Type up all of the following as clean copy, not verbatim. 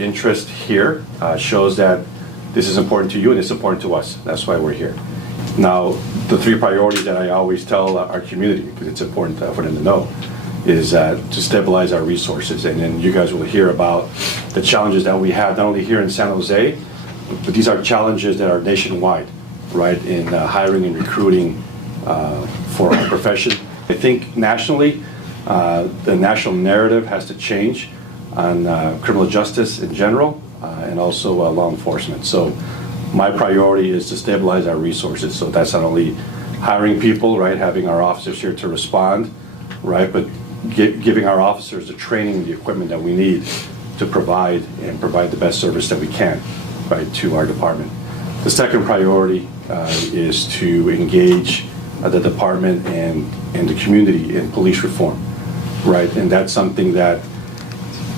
interest here shows that this is important to you and it's important to us. That's why we're here. Now, the three priorities that I always tell our community, because it's important for them to know, is to stabilize our resources. And then you guys will hear about the challenges that we have, not only here in San Jose, but these are challenges that are nationwide, right, in hiring and recruiting for our profession. I think nationally, the national narrative has to change on criminal justice in general and also law enforcement. So my priority is to stabilize our resources. So that's not only hiring people, right, having our officers here to respond, right, but giving our officers the training and the equipment that we need to provide the best service that we can, right, to our department. The second priority is to engage the department and the community in police reform, right, and that's something that,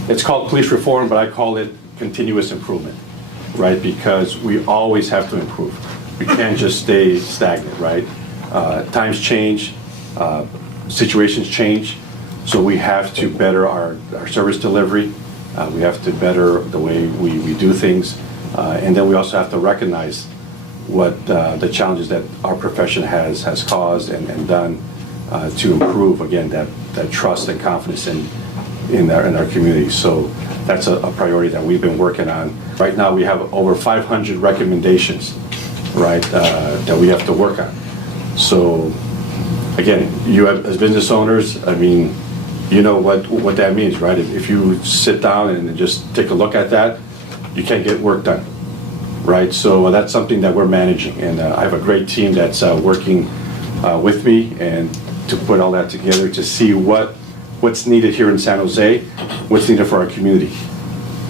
it's called police reform, but I call it continuous improvement, right, because we always have to improve. We can't just stay stagnant, right? Times change, situations change, so we have to better our service delivery. We have to better the way we do things, and then we also have to recognize what the challenges that our profession has caused and done to improve, again, that trust and confidence in our community. So that's a priority that we've been working on. Right now we have over 500 recommendations, right, that we have to work on. So again, you as business owners, I mean, you know what that means, right? If you sit down and just take a look at that, you can't get work done, right? So that's something that we're managing, and I have a great team that's working with me and to put all that together to see what's needed here in San Jose, what's needed for our community.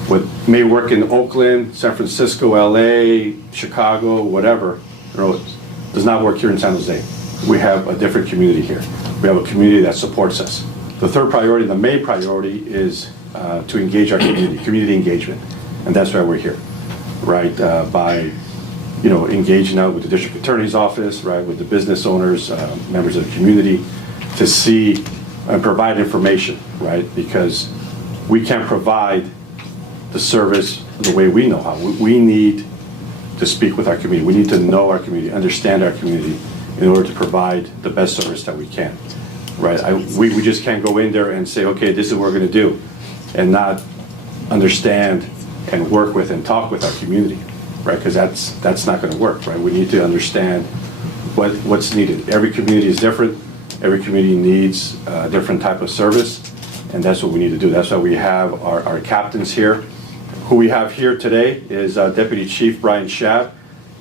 What may work in Oakland, San Francisco, LA, Chicago, whatever, does not work here in San Jose. We have a different community here. We have a community that supports us. The third priority, the main priority, is to engage our community engagement, and that's why we're here, right? By engaging out with the district attorney's office, right, with the business owners, members of the community, to see and provide information, right? Because we can't provide the service the way we know how. We need to speak with our community. We need to know our community, understand our community, in order to provide the best service that we can, right? We just can't go in there and say, okay, this is what we're going to do, and not understand and work with and talk with our community, right? Because that's not going to work, right? We need to understand what's needed. Every community is different. Every community needs a different type of service, and that's what we need to do. That's why we have our captains here. Who we have here today is Deputy Chief Brian Shab.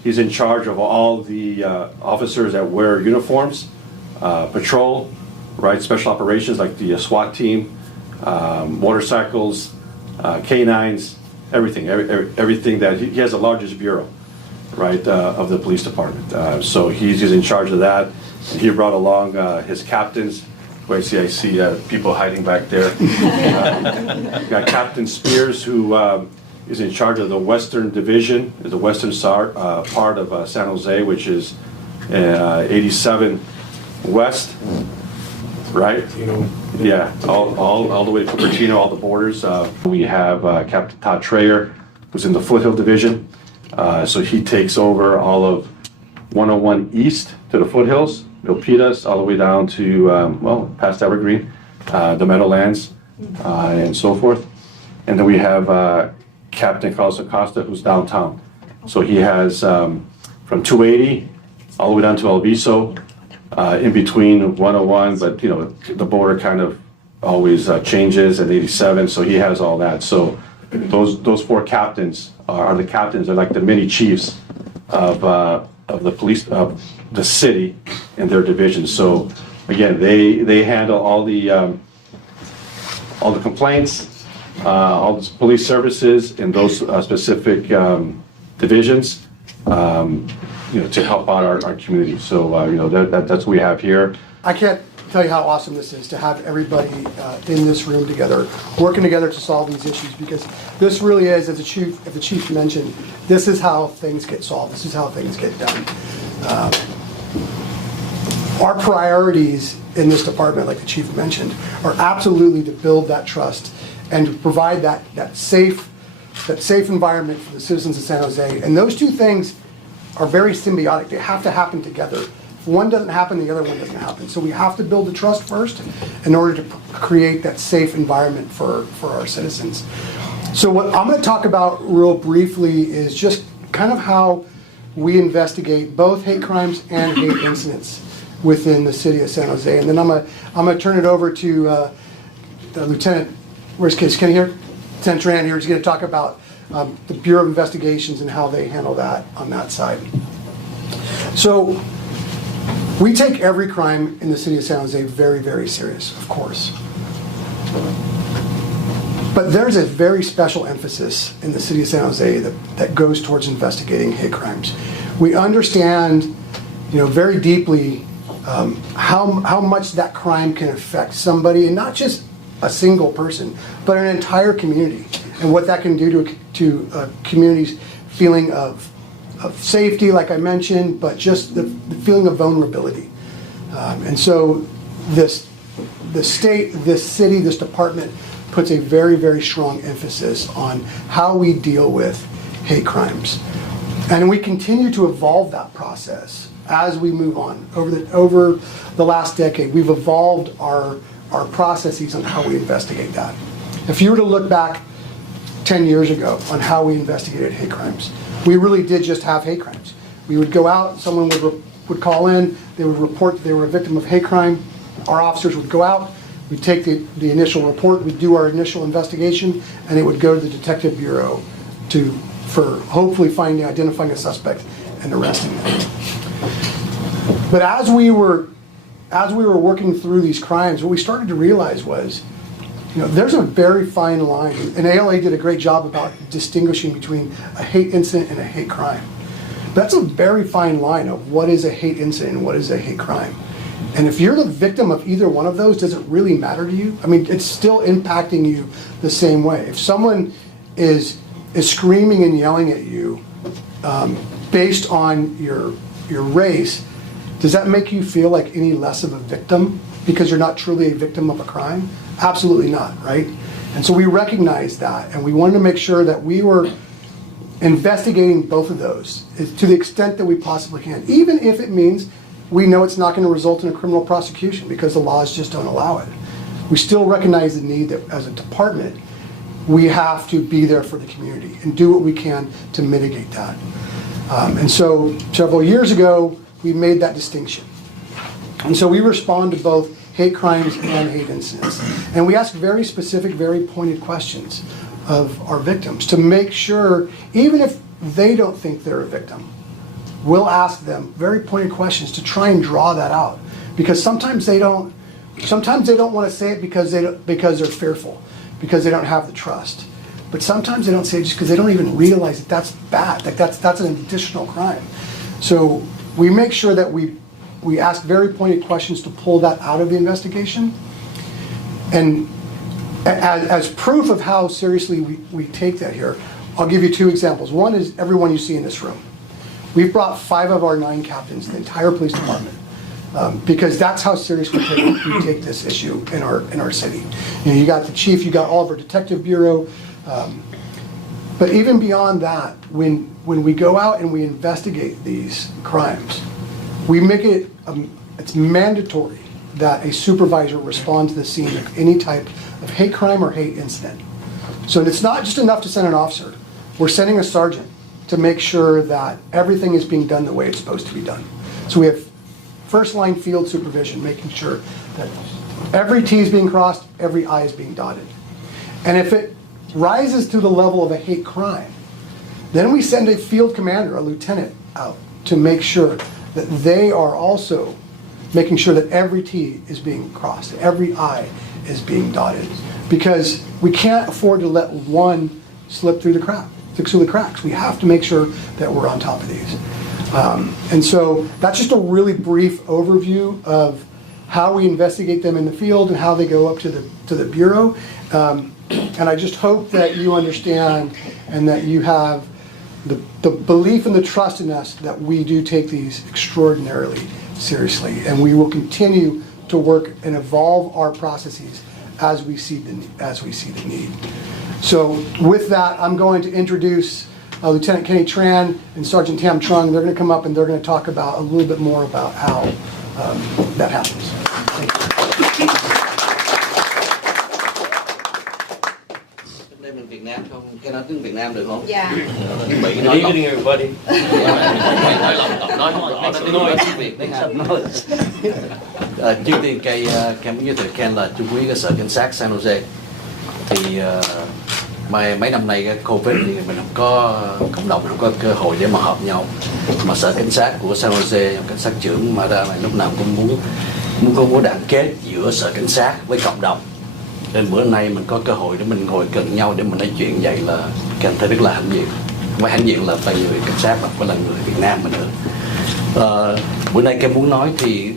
He's in charge of all the officers that wear uniforms, patrol, right, special operations like the SWAT team, motorcycles, canines, everything that he has the largest bureau, right, of the police department. So he's in charge of that. And he brought along his captains. I see people hiding back there. Got Captain Spears, who is in charge of the Western Division, the Western part of San Jose, which is 87 West, right? Yeah, all the way to Cupertino, all the borders. We have Captain Todd Trayer, who's in the Foothill Division. So he takes over all of 101 East to the Foothills, Milpitas, all the way down to, past Evergreen, the Meadowlands, and so forth. And then we have Captain Carlos Acosta, who's downtown. So he has from 280 all the way down to Alviso, in between 101, but the border kind of always changes at 87, so he has all that. So those four captains are the captains, are like the mini chiefs of the police of the city and their divisions. So again, they handle all the complaints, all the police services in those specific divisions, to help out our community. So that's what we have here. I can't tell you how awesome this is to have everybody in this room together, working together to solve these issues, because this really is, as the chief mentioned, this is how things get solved. This is how things get done. Our priorities in this department, like the chief mentioned, are absolutely to build that trust and to provide that safe that safe environment for the citizens of San Jose. And those two things are very symbiotic. They have to happen together. If one doesn't happen, the other one doesn't happen. So we have to build the trust first in order to create that safe environment for our citizens. So what I'm going to talk about real briefly is just kind of how we investigate both hate crimes and hate incidents within the city of San Jose. And then I'm going to turn it over to the Lieutenant, where's Kenny here? Lieutenant Tran here is going to talk about the Bureau of Investigations and how they handle that on that side. So we take every crime in the city of San Jose very, very serious, of course. But there's a very special emphasis in the city of San Jose that goes towards investigating hate crimes. We understand, very deeply how much that crime can affect somebody, and not just a single person, but an entire community, and what that can do to a community's feeling of safety, like I mentioned, but just the feeling of vulnerability. And so the state, this city, this department puts a very, very strong emphasis on how we deal with hate crimes. And we continue to evolve that process as we move on. Over the last decade, we've evolved our processes on how we investigate that. If you were to look back 10 years ago on how we investigated hate crimes, we really did just have hate crimes. We would go out, someone would call in, they would report that they were a victim of hate crime. Our officers would go out, we'd take the initial report, we'd do our initial investigation, and it would go to the Detective Bureau for hopefully identifying a suspect and arresting them. But as we were working through these crimes, what we started to realize was, there's a very fine line, and ALA did a great job about distinguishing between a hate incident and a hate crime. But that's a very fine line of what is a hate incident and what is a hate crime. And if you're the victim of either one of those, does it really matter to you? I mean, it's still impacting you the same way. If someone is screaming and yelling at you based on your race, does that make you feel like any less of a victim because you're not truly a victim of a crime? Absolutely not, right? And so we recognized that, and we wanted to make sure that we were investigating both of those to the extent that we possibly can, even if it means we know it's not going to result in a criminal prosecution because the laws just don't allow it. We still recognize the need that as a department, we have to be there for the community and do what we can to mitigate that. And so several years ago, we made that distinction. And so we respond to both hate crimes and hate incidents. And we ask very specific, very pointed questions of our victims to make sure, even if they don't think they're a victim, we'll ask them very pointed questions to try and draw that out. Because sometimes they don't want to say it because they're fearful, because they don't have the trust. But sometimes they don't say it just because they don't even realize that that's bad, like that's an additional crime. So we make sure that we ask very pointed questions to pull that out of the investigation. And as proof of how seriously we take that here, I'll give you two examples. One is everyone you see in this room. We've brought 5 of our 9 captains, the entire police department, because that's how serious we take this issue in our city. You got the chief, you got all of our detective bureau, but even beyond that, when we go out and we investigate these crimes, we make it it's mandatory that a supervisor respond to the scene of any type of hate crime or hate incident. So it's not just enough to send an officer. We're sending a sergeant to make sure that everything is being done the way it's supposed to be done. So we have first line field supervision, making sure that every T is being crossed, every I is being dotted. And if it rises to the level of a hate crime, then we send a field commander, a lieutenant, out to make sure that they are also making sure that every T is being crossed, every I is being dotted, because we can't afford to let one slip through the cracks. We have to make sure that we're on top of these. And so that's just a really brief overview of how we investigate them in the field and how they go up to the Bureau. And I just hope that you understand and that you have the belief and the trust in us that we do take these extraordinarily seriously, and we will continue to work and evolve our processes as we see the need. So with that, I'm going to introduce Lieutenant Kenny Tran and Sergeant Tam Truong. They're going to come up and they're going to talk about a little bit more about how that happens. Thank you. Đây mình Việt Nam không? Cái nói tiếng Việt Nam được không? Yeah. Bị Good nói evening, everybody. nói tiếng Việt đấy ha. Trước tiên Ken muốn giới thiệu Ken là trung úy cơ sở cảnh sát San Jose. Thì mấy năm nay cái Covid thì mình không có cộng đồng, không có cơ hội để mà họp nhau. Mà sở cảnh sát của San Jose, cảnh sát trưởng mà ra này lúc nào cũng muốn có mối đoàn kết giữa sở cảnh sát với cộng đồng. Nên bữa nay mình có cơ hội để mình ngồi gần nhau để mình nói chuyện vậy là cảm thấy rất là hãnh diện. Và hãnh diện là phải người cảnh sát mà phải là người Việt Nam mình nữa. Bữa nay Ken muốn nói thì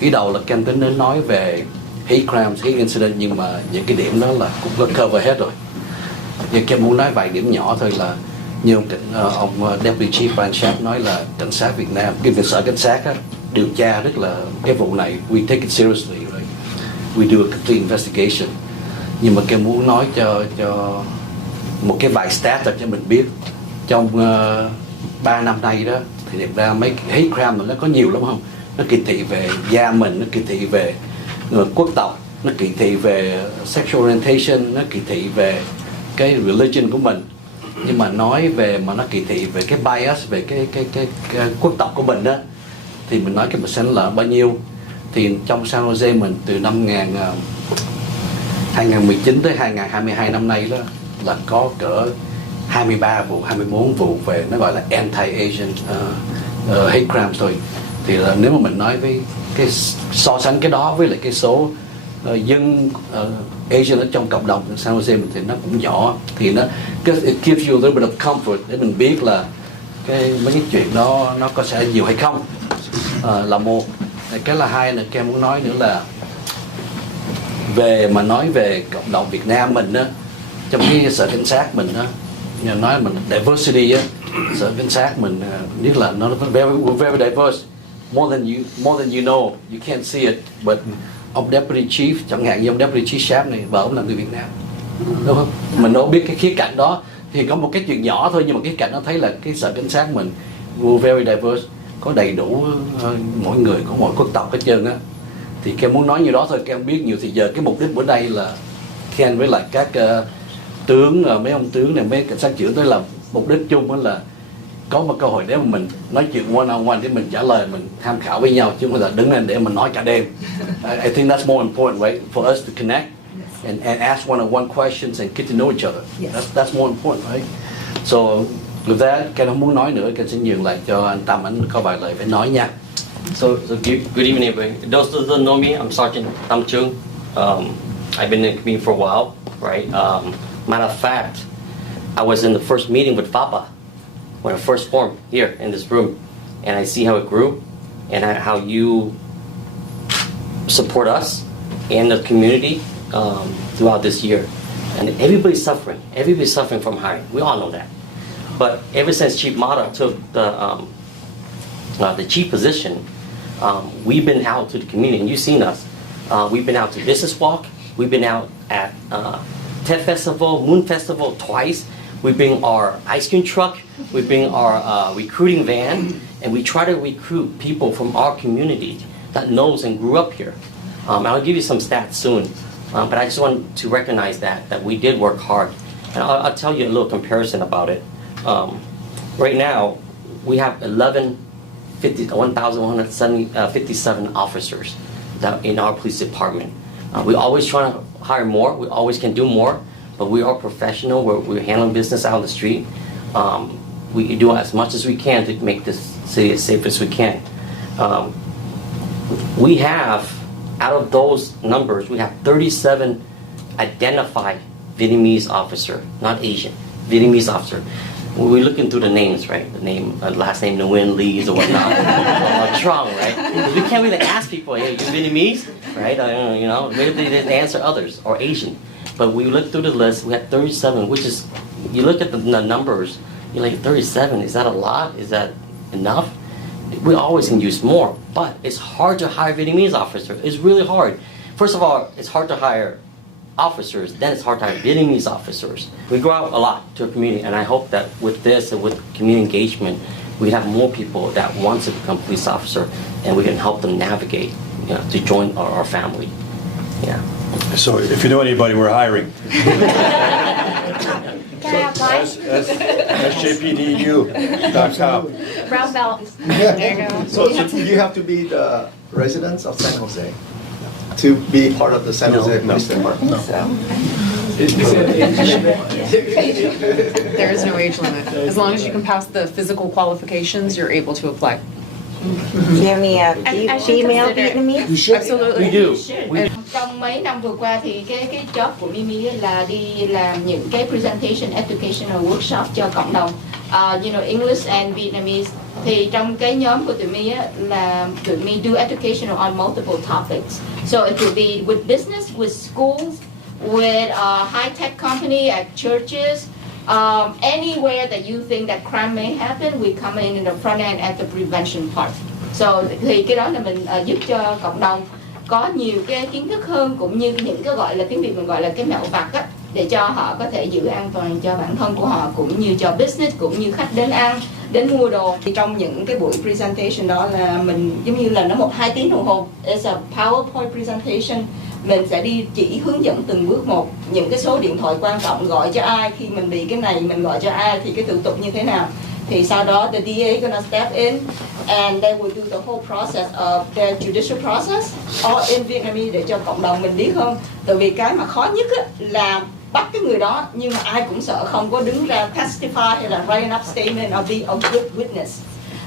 ý đầu là Ken tính đến nói về hate crimes, hate incident, nhưng mà những cái điểm đó là cũng có cover hết rồi. Nhưng Ken muốn nói vài điểm nhỏ thôi là như ông Deputy Chief Shab nói là cảnh sát Việt Nam, cái việc sở cảnh sát á, điều tra rất là cái vụ này, we take it seriously, right? We do a complete investigation. Nhưng mà Ken muốn nói cho một cái vài stat cho mình biết trong 3 năm nay đó thì thực ra mấy hate crime nó có nhiều lắm không? Nó kỳ thị về da mình, nó kỳ thị về quốc tộc, nó kỳ thị về sexual orientation, nó kỳ thị về cái religion của mình. Nhưng mà nói về mà nó kỳ thị về cái bias về cái quốc tộc của mình đó thì mình nói cái percent là bao nhiêu. Thì trong San Jose mình từ năm 2019 tới 2022 năm nay đó là có cỡ 23 vụ, 24 vụ về nó gọi là anti-Asian hate crimes thôi. Thì là nếu mà mình nói với cái so sánh cái đó với lại cái số dân Asian ở trong cộng đồng San Jose mình thì nó cũng nhỏ, thì nó it gives you a little bit of comfort để mình biết là mấy cái chuyện đó nó có sẽ nhiều hay không, là một. Cái là hai là Ken muốn nói nữa là nói về cộng đồng Việt Nam mình đó, trong cái sở cảnh sát mình đó, nói mình diversity á, sở cảnh sát mình biết là nó we're very diverse, more than you know, you can't see it, but ông Deputy Chief chẳng hạn như ông Deputy Chief Shab này, vợ ông là người Việt Nam, đúng không? Mình đâu biết cái khía cạnh đó, thì có một cái chuyện nhỏ thôi nhưng mà cái cạnh nó thấy là cái sở cảnh sát mình we're very diverse, có đầy đủ mỗi người có mỗi quốc tộc hết trơn á. Thì Ken muốn nói như đó thôi, Ken biết nhiều. Thì giờ cái mục đích bữa đây là Ken với lại các tướng, mấy ông tướng này, mấy cảnh sát trưởng tới là mục đích chung đó là có một cơ hội để mà mình nói chuyện one on one, để mình trả lời, mình tham khảo với nhau, chứ không phải là đứng lên để mình nói cả đêm. I think that's more important, right, for us to connect and ask one on one questions and get to know each other. That's more important, right? So with that, Ken không muốn nói nữa, Ken xin nhường lại cho anh Tam, anh có vài lời phải nói nha. So good evening, everybody. Those who don't know me, I'm Sergeant Tam Truong. I've been in the community for a while, right? Matter of fact, I was in the first meeting with FAPA when I first formed here in this room, and I see how it grew and how you support us and the community throughout this year. And everybody's suffering. Everybody's suffering from hiring. We all know that. But ever since Chief Mata took the chief position, we've been out to the community, and you've seen us. We've been out to Business Walk. We've been out at TED Festival, Moon Festival twice. We bring our ice cream truck. We bring our recruiting van, and we try to recruit people from our community that knows and grew up here. I'll give you some stats soon, but I just want to recognize that we did work hard. And I'll tell you a little comparison about it. Right now, we have 1,157 officers that in our police department. We always try to hire more. We always can do more, but we are professional. We're handling business out on the street. We do as much as we can to make this city as safe as we can. We have, out of those numbers, we have 37 identified Vietnamese officer, not Asian, Vietnamese officer. We're looking through the names, right? The name, last name Nguyen, Lee's or whatnot, or Truong, right? Because we can't really ask people, hey, you Vietnamese, right? You know, maybe they didn't answer others, or Asian. But we looked through the list, we had 37, which is, you look at the numbers, you're like, 37, is that a lot? Is that enough? We always can use more, but it's hard to hire Vietnamese officers. It's really hard. First of all, it's hard to hire officers, then it's hard to hire Vietnamese officers. We go out a lot to our community, and I hope that with this and with community engagement, we have more people that want to become police officer, and we can help them navigate, to join our family. Yeah. So if you know anybody, we're hiring. Can I apply? SJPDU.com. Brown belt. There you go. So you have to be the residents of San Jose to be part of the San Jose Police Department. There is no age limit. As long as you can pass the physical qualifications, you're able to apply. Do you have any I should female consider it. Vietnamese? Absolutely. We do. Trong mấy năm vừa qua thì cái job của Mimi ấy là đi làm những cái presentation educational workshop cho cộng đồng, English and Vietnamese. Thì trong cái nhóm của tụi mi á, là tụi mi do educational on multiple topics. So it will be with business, with schools, with high-tech company, at churches, anywhere that you think that crime may happen, we come in the front end at the prevention part. So thì cái đó là mình giúp cho cộng đồng có nhiều cái kiến thức hơn, cũng như những cái gọi là tiếng Việt mình gọi là cái mẹo vặt á, để cho họ có thể giữ an toàn cho bản thân của họ, cũng như cho business, cũng như khách đến ăn, đến mua đồ. Thì trong những cái buổi presentation đó là mình giống như là nó 1-2 tiếng đồng hồ, it's a PowerPoint presentation. Mình sẽ đi chỉ hướng dẫn từng bước một, những cái số điện thoại quan trọng gọi cho ai, khi mình bị cái này mình gọi cho ai thì cái thủ tục như thế nào. Thì sau đó the DA gonna step in and they will do the whole process of the judicial process all in Vietnamese để cho cộng đồng mình biết hơn. Tại vì cái mà khó nhất á, là bắt cái người đó, nhưng mà ai cũng sợ không có đứng ra testify hay là write an up statement or be a good witness.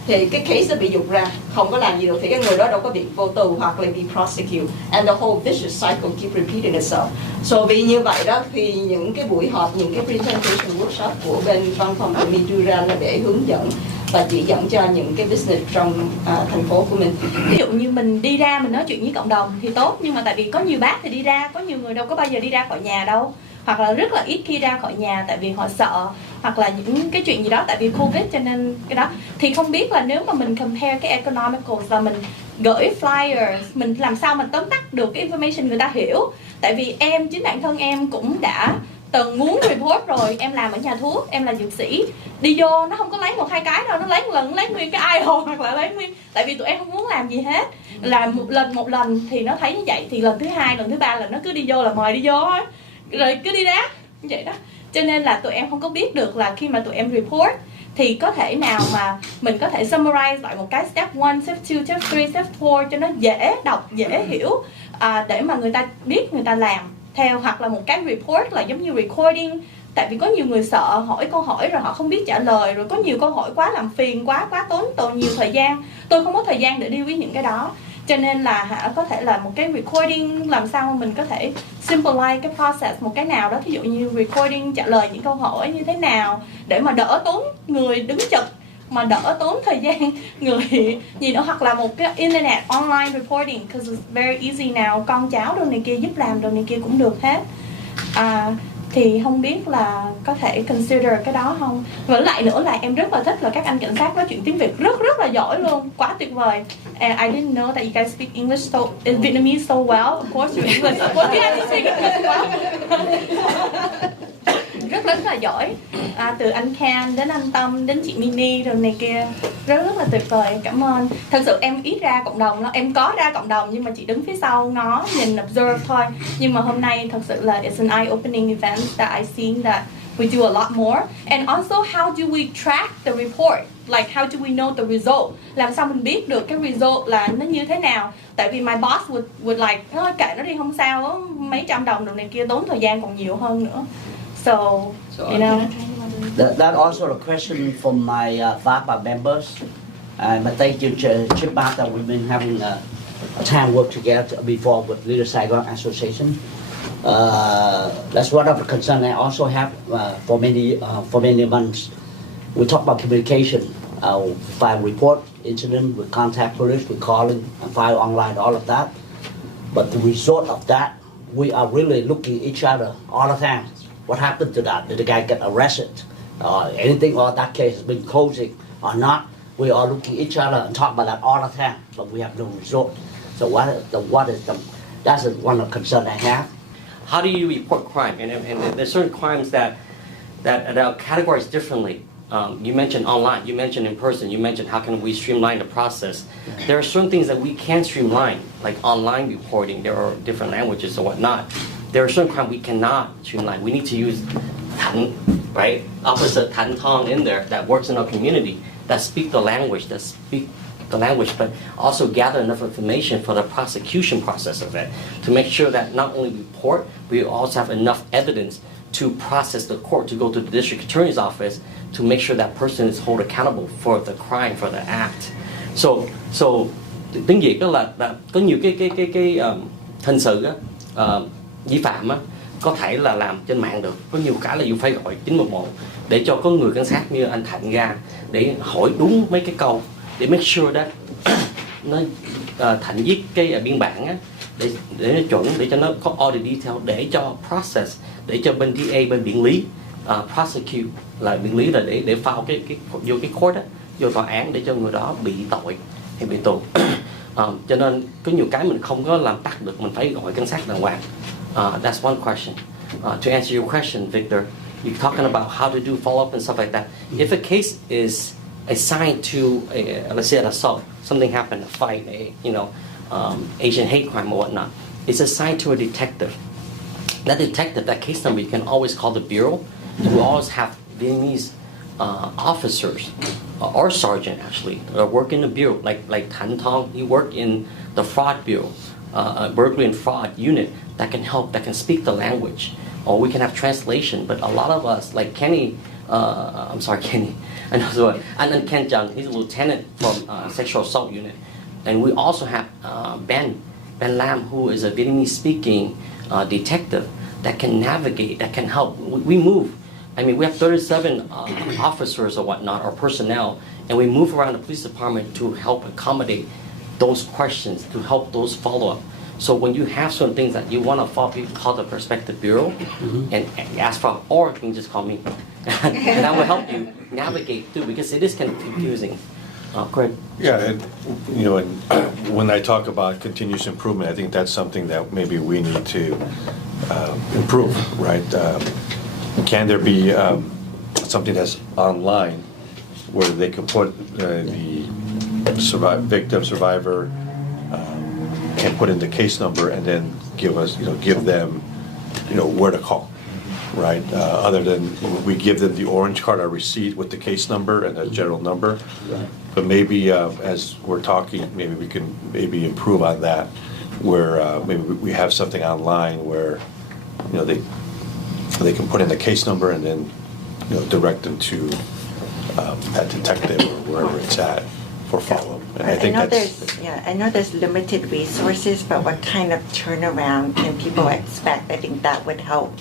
Thì cái case nó bị dục ra, không có làm gì được thì cái người đó đâu có bị vô tù hoặc là bị prosecute, and the whole vicious cycle keep repeating itself. So vì như vậy đó thì những cái buổi họp, những cái presentation workshop của bên văn phòng của mình đưa ra là để hướng dẫn và chỉ dẫn cho những cái business trong thành phố của mình. Ví dụ như mình đi ra mình nói chuyện với cộng đồng thì tốt, nhưng mà tại vì có nhiều bác thì đi ra, có nhiều người đâu có bao giờ đi ra khỏi nhà đâu, hoặc là rất là ít khi ra khỏi nhà tại vì họ sợ, hoặc là những cái chuyện gì đó tại vì Covid, cho nên cái đó thì không biết là nếu mà mình compare cái economicals và mình gửi flyers, mình làm sao mình tóm tắt được cái information người ta hiểu. Tại vì chính bản thân em cũng đã từng muốn report rồi, em làm ở nhà thuốc, em là dược sĩ, đi vô nó không có lấy 1-2 cái đâu, nó lấy một lần, nó lấy nguyên cái ai hồ hoặc là lấy nguyên, tại vì tụi em không muốn làm gì hết, làm một lần thì nó thấy như vậy, thì lần thứ 2, lần thứ 3 là nó cứ đi vô là mời đi vô thôi, rồi cứ đi ra như vậy đó. Cho nên là tụi em không có biết được là khi mà tụi em report thì có thể nào mà mình có thể summarize lại một cái step 1, step 2, step 3, step 4 cho nó dễ đọc, dễ hiểu, để mà người ta biết, người ta làm theo, hoặc là một cái report là giống như recording. Tại vì có nhiều người sợ hỏi câu hỏi rồi họ không biết trả lời, rồi có nhiều câu hỏi quá làm phiền, quá tốn nhiều thời gian. Tôi không có thời gian để deal với những cái đó. Cho nên là có thể là một cái recording, làm sao mình có thể simplify cái process một cái nào đó, ví dụ như recording trả lời những câu hỏi như thế nào để mà đỡ tốn người đứng trực, mà đỡ tốn thời gian người gì đó, hoặc là một cái internet online reporting, because it's very easy now, con cháu đồ này kia giúp làm đồ này kia cũng được hết. Thì không biết là có thể consider cái đó không. Và lại nữa là em rất là thích là các anh cảnh sát nói chuyện tiếng Việt rất là giỏi luôn, quá tuyệt vời. And I didn't know that you guys speak English Vietnamese so well. Of course you English. Of course you have to speak English well. rất là giỏi. Từ anh Cam đến anh Tâm đến chị Mini rồi này kia, rất là tuyệt vời, cảm ơn. Thật sự em ít ra cộng đồng lắm, em có ra cộng đồng nhưng mà chỉ đứng phía sau ngó nhìn observe thôi. Nhưng mà hôm nay thật sự là it's an eye-opening event that I seen that we do a lot more. And also how do we track the report? Like how do we know the result? Làm sao mình biết được cái result là nó như thế nào? Tại vì my boss would like, thôi kệ nó đi không sao, mấy trăm đồng này kia, tốn thời gian còn nhiều hơn nữa. So you know. That also a question from my VAPA members. But thank you, Chief Master. We've been having a time work together before with Leader Saigon Association. That's one of the concerns I also have for many months. We talk about communication. File report incident, we contact police, we calling, and file online, all of that. But the result of that, we are really looking at each other all the time. What happened to that? Did the guy get arrested? Anything or that case has been closing or not? We are looking at each other and talk about that all the time, but we have no result. So that's one of the concern I have. how do you report crime? And there's certain crimes that are categorized differently. You mentioned online, you mentioned in person, you mentioned how can we streamline the process. There are certain things that we can streamline, like online reporting. There are different languages or whatnot. There are certain crimes we cannot streamline. We need to use Tan, right? Officer Tam Truong in there that works in our community, that speak the language, but also gather enough information for the prosecution process of it to make sure that not only report, we also have enough evidence to process the court, to go to the district attorney's office to make sure that person is held accountable for the crime, for the act. So tiếng Việt đó là có nhiều cái hình sự á, vi phạm á, có thể là làm trên mạng được, có nhiều cái là phải gọi 911 để cho có người cảnh sát như anh Thạnh ra để hỏi đúng mấy cái câu để make sure that nó Thạnh viết cái biên bản á, để nó chuẩn, để cho nó có all the detail, để cho process, để cho bên DA, bên biện lý prosecute là biện lý là để file cái vô cái court á, vô tòa án để cho người đó bị tội hay bị tù. Cho nên có nhiều cái mình không có làm tắt được, mình phải gọi cảnh sát đàng hoàng. That's one question. To answer your question, Victor, you're talking about how to do follow-up and stuff like that. If a case is assigned to, let's say an assault, something happened, a fight, Asian hate crime or whatnot, it's assigned to a detective. That detective, that case number, you can always call the bureau. We always have Vietnamese officers or sergeant actually work in the bureau, like Tam Truong. He worked in the fraud bureau, burglary and fraud unit that can help, that can speak the language, or we can have translation. But a lot of us, like Kenny, I'm sorry, Kenny, I know so, and then Ken Jung, he's a lieutenant from sexual assault unit, and we also have Ben Lam, who is a Vietnamese-speaking detective that can navigate, that can help. We move. I mean, we have 37 officers or whatnot, or personnel, and we move around the police department to help accommodate those questions, to help those follow-up. So when you have certain things that you want to follow, you call the Perspective Bureau and ask for, or you can just call me. And I will help you navigate through, because it is kind of confusing. Great. Yeah, and when I talk about continuous improvement, I think that's something that maybe we need to improve, right? Can there be something that's online where they can put the victim, survivor, can put in the case number and then give them, where to call, right? Other than we give them the orange card, our receipt with the case number and a general number. Right. But maybe as we're talking, maybe we can improve on that, where maybe we have something online where they can put in the case number and then direct them to that detective or wherever it's at for follow-up. And I think I know there's limited resources, but what kind of turnaround can people expect? I think that would help.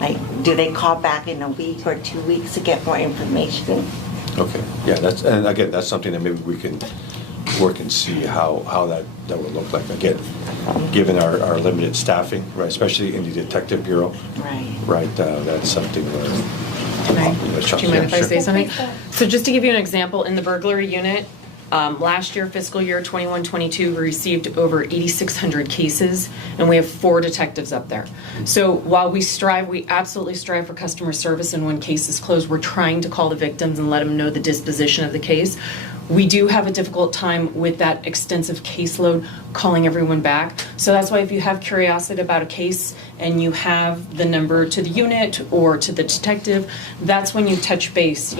Like, do they call back in a week or 2 weeks to get more information? Okay, yeah, that's something that maybe we can work and see how that would look like. Again, given our limited staffing, right, especially in the detective bureau, right, that's something where. Do you mind if I say something? So just to give you an example, in the burglary unit, last year, fiscal year 21-22, we received over 8,600 cases, and we have 4 detectives up there. So while we absolutely strive for customer service, and when cases close, we're trying to call the victims and let them know the disposition of the case. We do have a difficult time with that extensive caseload calling everyone back. So that's why if you have curiosity about a case and you have the number to the unit or to the detective, that's when you touch base,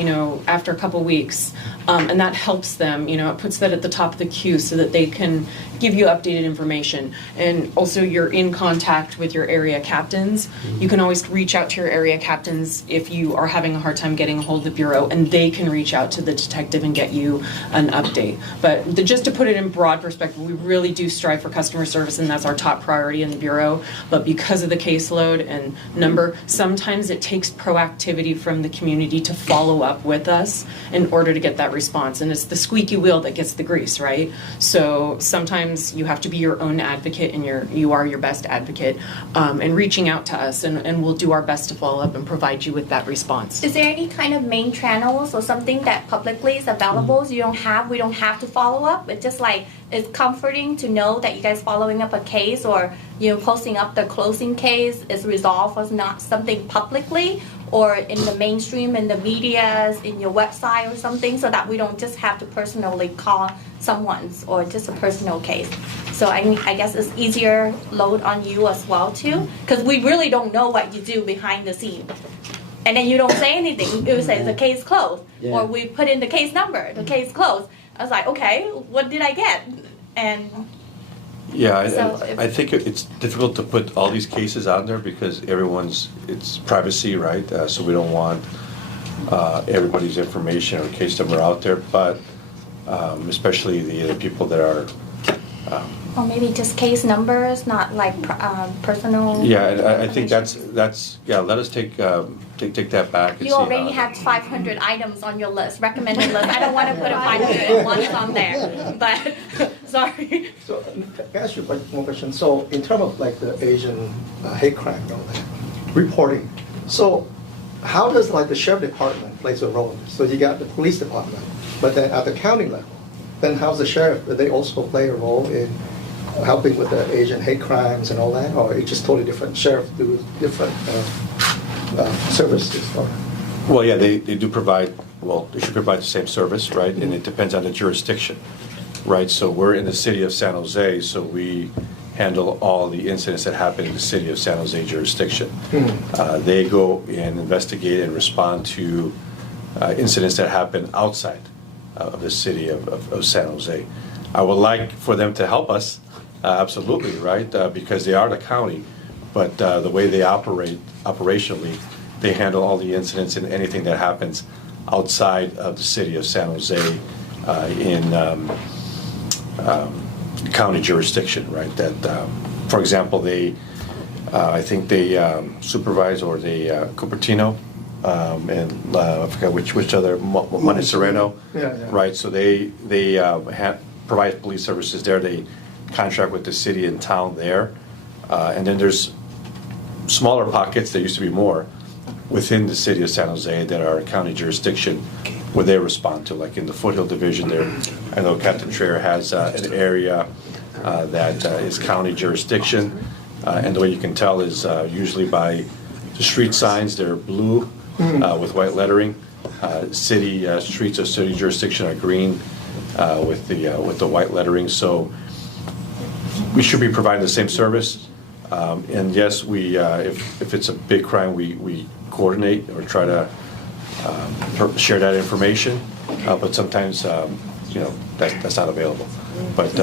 after a couple weeks. And that helps them, it puts that at the top of the queue so that they can give you updated information. And also you're in contact with your area captains. You can always reach out to your area captains if you are having a hard time getting a hold of the bureau, and they can reach out to the detective and get you an update. But just to put it in broad perspective, we really do strive for customer service, and that's our top priority in the bureau. But because of the caseload and number, sometimes it takes proactivity from the community to follow up with us in order to get that response. And it's the squeaky wheel that gets the grease, right? So sometimes you have to be your own advocate, and you are your best advocate, and reaching out to us, and we'll do our best to follow up and provide you with that response. Is there any kind of main channels or something that publicly is available? You don't have to follow up. It's just like it's comforting to know that you guys following up a case or posting up the closing case is resolved or not something publicly or in the mainstream, in the media, in your website or something, so that we don't just have to personally call someone's or just a personal case. So I guess it's easier load on you as well too, because we really don't know what you do behind the scene. And then you don't say anything. You say the case closed, or we put in the case number, the case closed. I was like, okay, what did I get? And yeah, so I think it's difficult to put all these cases out there because it's privacy, right? So we don't want everybody's information or case number out there, but especially the people that are. or maybe just case numbers, not like personal. Yeah, and I think that's yeah. Let us take that back. And You see already how, have 500 items on your list, recommended list. I don't want to put a 501 on there, but sorry. So, can I ask you one more question? So, in terms of like the Asian hate crime and all that, reporting, so how does like the sheriff department plays a role? So you got the police department, but then at the county level, then how's the sheriff? Do they also play a role in helping with the Asian hate crimes and all that, or it's just totally different? Sheriff do different services? Or? well, yeah, they do provide. Well, they should provide the same service, right? And it depends on the jurisdiction, right? So we're in the city of San Jose, so we handle all the incidents that happen in the city of San Jose jurisdiction. They go and investigate and respond to incidents that happen outside of the city of San Jose. I would like for them to help us, absolutely, right? Because they are the county, but the way they operate operationally, they handle all the incidents and anything that happens outside of the city of San Jose in county jurisdiction, right? That, for example, they, I think they supervise or they Cupertino and I forgot which other Montserrano, right? So they provide police services there. They contract with the city and town there, and then there's smaller pockets. There used to be more within the city of San Jose that are county jurisdiction where they respond to, like in the Foothill Division there. I know Captain Traer has an area that is county jurisdiction, and the way you can tell is usually by the street signs. They're blue with white lettering. City streets of city jurisdiction are green with the white lettering. So we should be providing the same service. And yes, we if it's a big crime, we coordinate or try to share that information. But sometimes that's not available. But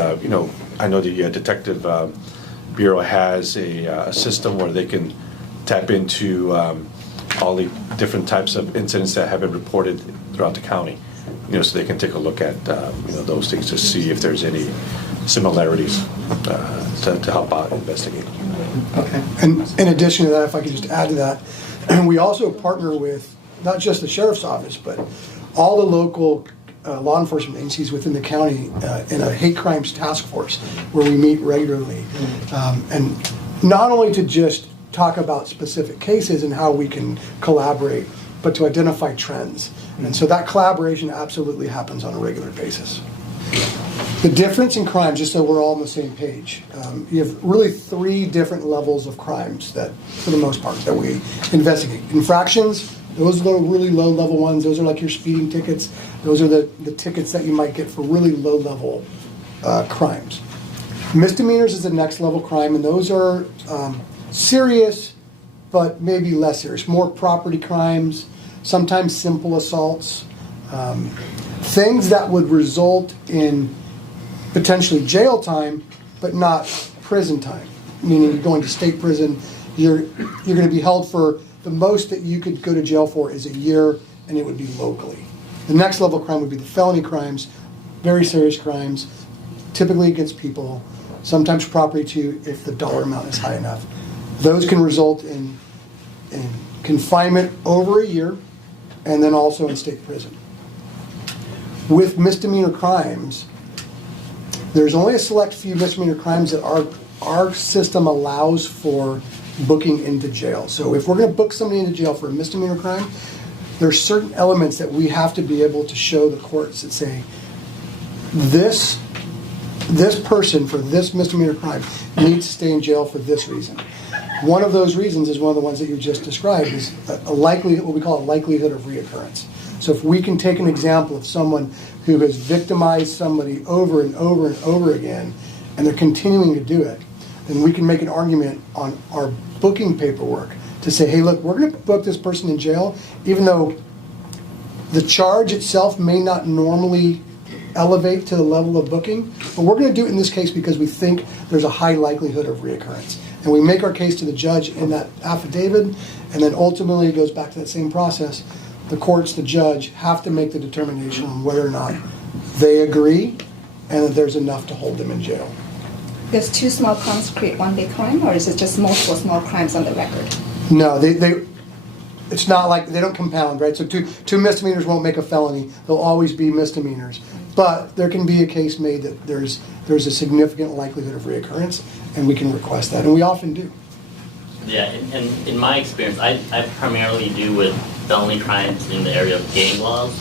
I know the detective bureau has a system where they can tap into all the different types of incidents that have been reported throughout the county. So they can take a look at those things to see if there's any similarities to help out investigate. Okay. And in addition to that, if I could just add to that, we also partner with not just the sheriff's office, but all the local law enforcement agencies within the county in a hate crimes task force where we meet regularly. And not only to just talk about specific cases and how we can collaborate, but to identify trends. And so that collaboration absolutely happens on a regular basis. The difference in crime, just so we're all on the same page, you have really 3 different levels of crimes that, for the most part, that we investigate. Infractions, those are the really low-level ones. Those are like your speeding tickets. Those are the tickets that you might get for really low-level crimes. Misdemeanors is the next level crime, and those are serious, but maybe less serious. More property crimes, sometimes simple assaults, things that would result in potentially jail time, but not prison time. Meaning you're going to state prison, you're going to be held for the most that you could go to jail for is a year, and it would be locally. The next level of crime would be the felony crimes, very serious crimes, typically against people, sometimes property too, if the dollar amount is high enough. Those can result in confinement over a year, and then also in state prison. With misdemeanor crimes, there's only a select few misdemeanor crimes that our system allows for booking into jail. So if we're going to book somebody into jail for a misdemeanor crime, there's certain elements that we have to be able to show the courts that say this person for this misdemeanor crime needs to stay in jail for this reason. One of those reasons is one of the ones that you just described, is a likelihood, what we call a likelihood of reoccurrence. So if we can take an example of someone who has victimized somebody over and over and over again, and they're continuing to do it, then we can make an argument on our booking paperwork to say, hey, look, we're going to book this person in jail, even though the charge itself may not normally elevate to the level of booking, but we're going to do it in this case because we think there's a high likelihood of reoccurrence. And we make our case to the judge in that affidavit, and then ultimately it goes back to that same process. The courts, the judge, have to make the determination on whether or not they agree and that there's enough to hold them in jail. Does two small crimes create one big crime, or is it just multiple small crimes on the record? No, it's not like they don't compound, right? So two misdemeanors won't make a felony. They'll always be misdemeanors. But there can be a case made that there's a significant likelihood of reoccurrence, and we can request that, and we often do. Yeah, and in my experience, I primarily do with felony crimes in the area of gang laws,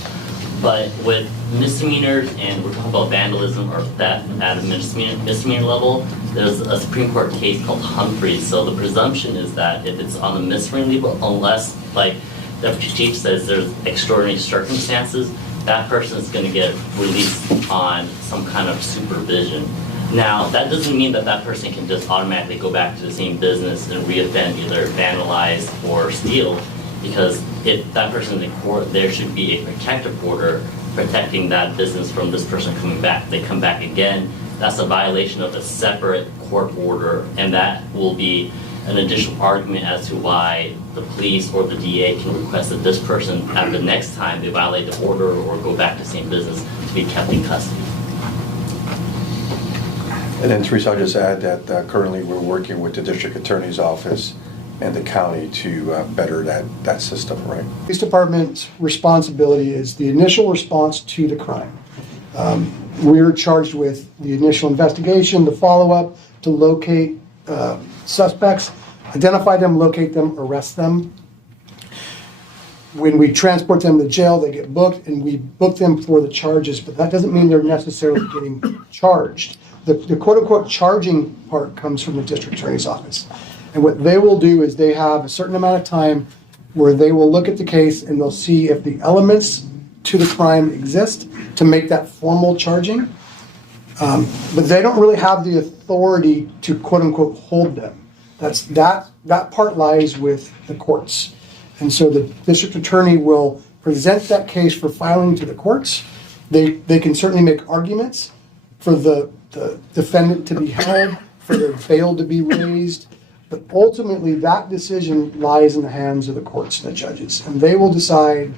but with misdemeanors, and we're talking about vandalism or theft at a misdemeanor level, there's a Supreme Court case called Humphreys. So the presumption is that if it's on the misdemeanor level, unless, like the chief says, there's extraordinary circumstances, that person is going to get released on some kind of supervision. Now, that doesn't mean that that person can just automatically go back to the same business and reoffend, either vandalize or steal, because if that person's in court, there should be a protective order protecting that business from this person coming back. They come back again, that's a violation of a separate court order, and that will be an additional argument as to why the police or the DA can request that this person, at the next time they violate the order or go back to the same business, to be kept in custody. And then Teresa, I'll just add that currently we're working with the district attorney's office and the county to better that system, right? Police department's responsibility is the initial response to the crime. We're charged with the initial investigation, the follow-up, to locate suspects, identify them, locate them, arrest them. When we transport them to jail, they get booked, and we book them for the charges, but that doesn't mean they're necessarily getting charged. The quote-unquote charging part comes from the district attorney's office. And what they will do is they have a certain amount of time where they will look at the case and they'll see if the elements to the crime exist to make that formal charging. But they don't really have the authority to quote-unquote hold them. That part lies with the courts. And so the district attorney will present that case for filing to the courts. They can certainly make arguments for the defendant to be held, for their bail to be raised, but ultimately that decision lies in the hands of the courts and the judges, and they will decide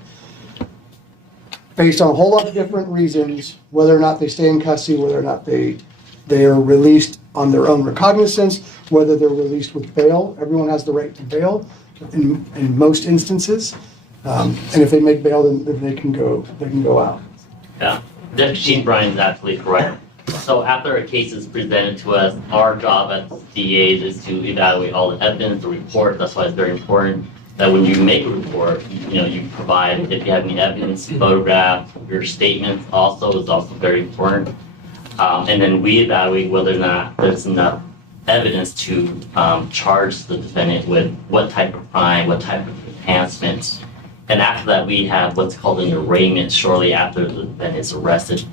based on a whole lot of different reasons whether or not they stay in custody, whether or not they are released on their own recognizance, whether they're released with bail. Everyone has the right to bail in most instances, and if they make bail, then they can go out. Yeah, Deputy Chief Brian is absolutely correct. So after a case is presented to us, our job as DAs is to evaluate all the evidence, the report. That's why it's very important that when you make a report, you provide, if you have any evidence, photograph, your statements also is also very important. And then we evaluate whether or not there's enough evidence to charge the defendant with what type of crime, what type of enhancements. And after that, we have what's called an arraignment shortly after the defendant is arrested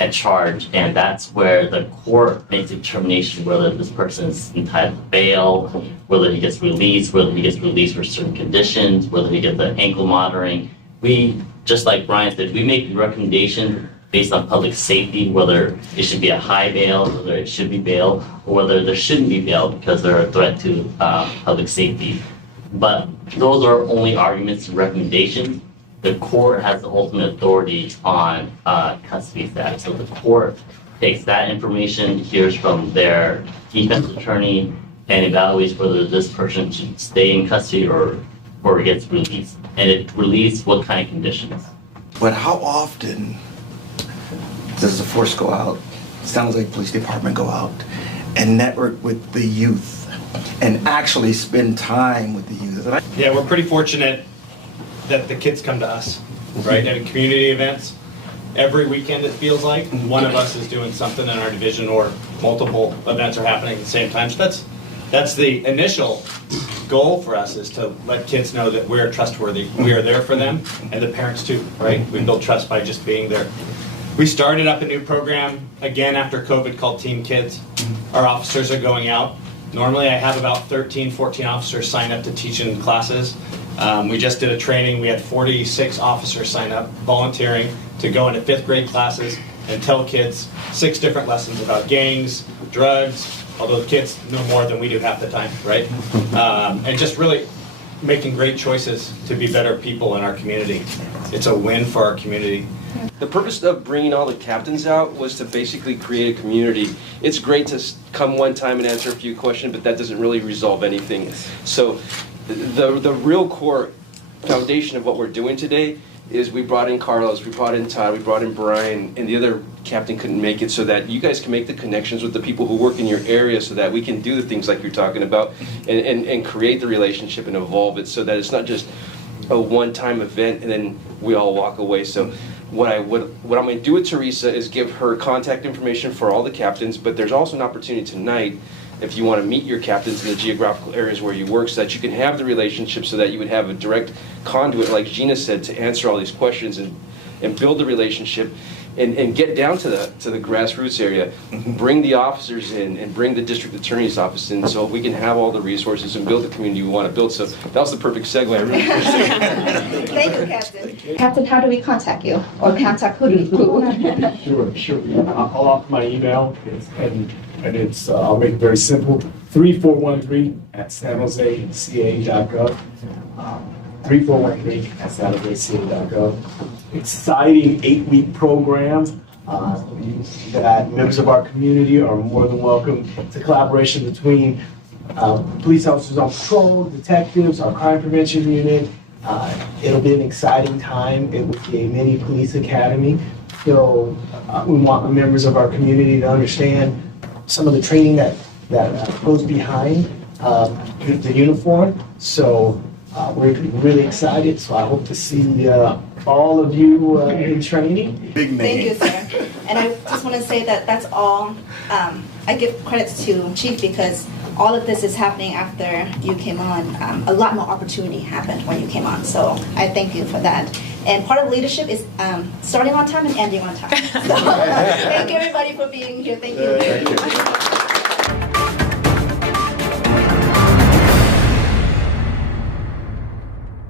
and charged, and that's where the court makes a determination whether this person is entitled to bail, whether he gets released for certain conditions, whether he gets the ankle monitoring. We, just like Brian said, we make recommendations based on public safety, whether it should be a high bail, whether it should be bail, or whether there shouldn't be bail because they're a threat to public safety. But those are only arguments and recommendations. The court has the ultimate authority on custody status. So the court takes that information, hears from their defense attorney, and evaluates whether this person should stay in custody or gets released. And it released what kind of conditions. But how often does the force go out? Sounds like police department go out and network with the youth and actually spend time with the youth. Yeah, we're pretty fortunate that the kids come to us, right, at community events. every weekend it feels like one of us is doing something in our division or multiple events are happening at the same time. So that's the initial goal for us, is to let kids know that we're trustworthy. We are there for them, and the parents too, right? We build trust by just being there. We started up a new program again after COVID called Team Kids. Our officers are going out. Normally I have about 13, 14 officers sign up to teach in classes. We just did a training. We had 46 officers sign up, volunteering to go into 5th grade classes and tell kids 6 different lessons about gangs, drugs, although the kids know more than we do half the time, right? And just really making great choices to be better people in our community. It's a win for our community. The purpose of bringing all the captains out was to basically create a community. It's great to come one time and answer a few questions, but that doesn't really resolve anything. So the real core foundation of what we're doing today is we brought in Carlos, we brought in Todd, we brought in Brian, and the other captain couldn't make it, so that you guys can make the connections with the people who work in your area, so that we can do the things like you're talking about and create the relationship and evolve it, so that it's not just a one-time event and then we all walk away. So what I'm going to do with Teresa is give her contact information for all the captains, but there's also an opportunity tonight if you want to meet your captains in the geographical areas where you work, so that you can have the relationship, so that you would have a direct conduit, like Gina said, to answer all these questions and build the relationship and get down to the grassroots area. Bring the officers in and bring the district attorney's office in, so we can have all the resources and build the community we want to build. So that was the perfect segue. I really appreciate it. Thank you, Captain. Captain, how do we contact you? Or contact who? Sure. I'll offer my email, and it's I'll make it very simple. 3413@sanjoseca.gov. 3413@sanjoseca.gov. Exciting 8-week program that members of our community are more than welcome. It's a collaboration between police officers on patrol, detectives, our crime prevention unit. It'll be an exciting time. It will be a mini police academy. So we want members of our community to understand some of the training that goes behind the uniform. So we're really excited. So I hope to see all of you in training. Big name. Thank you, sir. And I just want to say that that's all. I give credits to Chief, because all of this is happening after you came on. A lot more opportunity happened when you came on. So I thank you for that. And part of leadership is starting on time and ending on time. So thank you, everybody, for being here. Thank you.